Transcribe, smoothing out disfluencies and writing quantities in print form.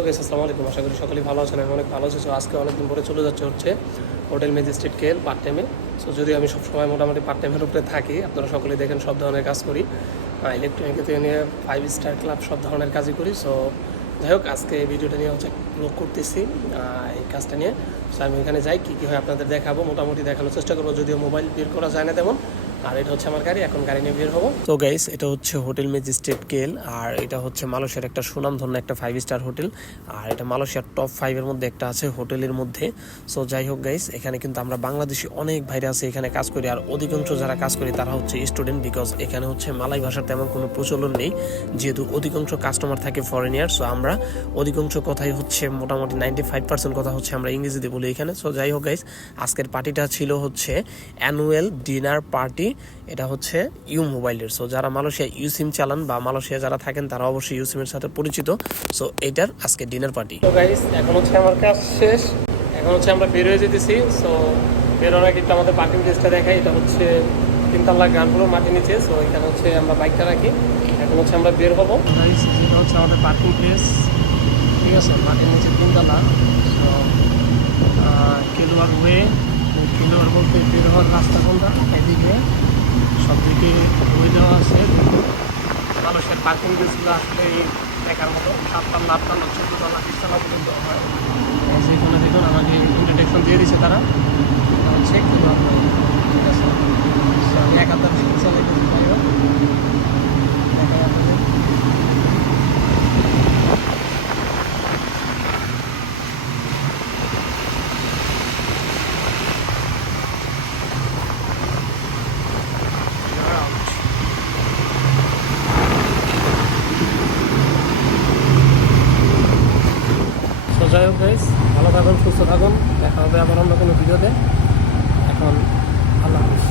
Hello guys, আসসালামু আলাইকুম। আশা করি সকলেই ভালো আছেন। আমি অনেক ভালো আছি। তো আজকে অনেকদিন পরে চলে যাচ্ছে হোটেল ম্যাজিস্ট্রেট কেএল পার্ট টাইমে। সো যদিও আমি সবসময় মোটামুটি পার্ট টাইমের উপরে থাকি, আপনারা সকলেই দেখেন সব ধরনের কাজ করি, ইলেকট্রনিক থেকে নিয়ে 5 স্টার ক্লাব সব ধরনের কাজই করি। সো যাই হোক, আজকে এই ভিডিওটা নিয়ে ব্লগ করতেছি এই কাজটা নিয়ে। সো আমি এখানে যাই, কী কী হয় আপনাদের দেখাবো, মোটামুটি দেখানোর চেষ্টা করবো, যদিও মোবাইল বের করা যায় না তেমন। আর এটা হচ্ছে আমার গাড়ি, এখন গাড়ি নিয়ে বের হবো। তো গাইস, এটা হচ্ছে হোটেল ম্যাজিস্ট্রেট কেএল, আর এটা হচ্ছে মালয়েশিয়ার একটা সুনামধন্য একটা 5 স্টার হোটেল, আর এটা মালয়েশিয়ার টপ 5-এর মধ্যে একটা আছে হোটেলের মধ্যে। সো যাই হোক গাইস, এখানে কিন্তু আমরা বাংলাদেশি অনেক ভাইরা আছে এখানে কাজ করি, আর অধিকাংশ যারা কাজ করি তারা হচ্ছে স্টুডেন্ট, বিকজ এখানে হচ্ছে মালাই ভাষার তেমন কোনো প্রচলন নেই, যেহেতু অধিকাংশ কাস্টমার থাকে ফরেনিয়ার। সো আমরা অধিকাংশ কথাই হচ্ছে মোটামুটি 95% কথা হচ্ছে আমরা ইংরেজিতে বলি এখানে। সো যাই হোক গাইস, আজকের পার্টিটা ছিল হচ্ছে অ্যানুয়াল ডিনার পার্টি। এটা হচ্ছে ইউ মোবাইলের। সো যারা মালয়েশিয়া ইউ সিম চালান বা মালয়েশিয়া যারা থাকেন তারা অবশ্যই ইউ সিমের সাথে পরিচিত। সো এটার আজকে ডিনার পার্টি। তো গাইস, এখন হচ্ছে আমার কাজ শেষ, এখন হচ্ছে আমরা বের হয়ে যেতেছি। সো বেরোনোর আগে কিন্তু আমাদের পার্কিং প্লেসটা দেখাই। এটা হচ্ছে তিনতলা গ্রাউন্ড ফ্লোর, মাটির নিচে। সো এখানে হচ্ছে আমরা বাইকটা রাখি। এখন হচ্ছে আমরা বের হবো। গাইস, এটা হচ্ছে আমাদের পার্কিং প্লেস, ঠিক আছে, মাটির নিচে তিনতলা। সো কেলুয়ার ওয়ে, কেলুয়ার বলতে বের হওয়ার রাস্তা কোনটা, এদিকে সব দিকে বই দেওয়া আছে। মানুষের পার্কিং প্লেসগুলো আসলে দেখার মতো, 7তলা 8তলা 14তলা 20তলা পর্যন্ত হয়। সেখানে দেখুন আমাকে ইন্ট্রোডাকশন দিয়ে দিচ্ছে তারা, হচ্ছে ঠিক আছে। আমি 71 দিকে চলে গেছি, যাই হোক যাই হোক গাইস, ভালো থাকুন, সুস্থ থাকুন, দেখা হবে আবার অন্য কোনো ভিডিওতে। এখন আল্লাহ হাফিজ।